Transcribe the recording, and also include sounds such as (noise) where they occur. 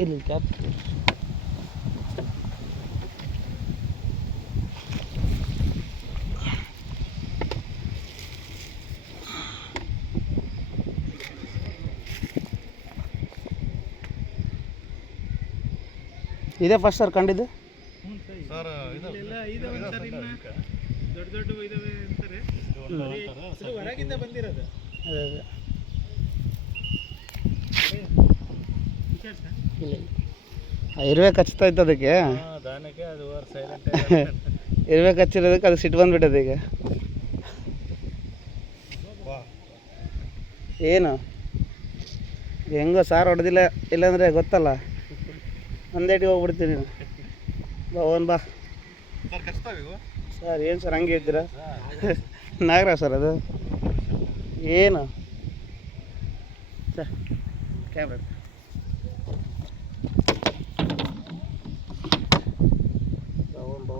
ಇಲ್ಲಿ ಕ್ಯಾಪ್ ಇದೇ first sir ಕಂಡಿದ್ದು ಸರ್ ಇಲ್ಲೆಲ್ಲ ಇದಾವೆ ಸರ್ ಇನ್ನ ದೊಡ್ಡ ದೊಡ್ಡ ಇದಾವೆ ಅಂತಾರೆ. ಹೊರಗಿಂದ ಬಂದಿರೋದು ಅದೇ ಅದೇ ವಿಚಾರ ಸರ್ ಇಲ್ಲ ಇಲ್ಲ. ಆ ಇರುವೆ ಕಚ್ತಾ ಇತ್ತು ಅದಕ್ಕೆ? (laughs) ಇರುವೆ ಕಚ್ಚಿರೋದಕ್ಕೆ ಅದು ಸಿಟ್ಟು ಬಂದ್ಬಿಟ್ಟದೆ ಈಗ. ಏನು? ಹೆಂಗೋ ಸಾರು ಹೊಡೆದಿಲ್ಲ ಇಲ್ಲಾಂದರೆ ಗೊತ್ತಲ್ಲ. ಒಂದೇಟಿಗೆ ಹೋಗ್ಬಿಡ್ತೀನಿ ನೀನು. ಬಾ ಓನ್ ಬಾ. ಸರ್ ಏನು ಸರ್ ಹಂಗೆ ಇದ್ದೀರಾ? (laughs) ನಾಗರಾಜ್ ಸರ್ ಅದು? ಏನು? Sir camera.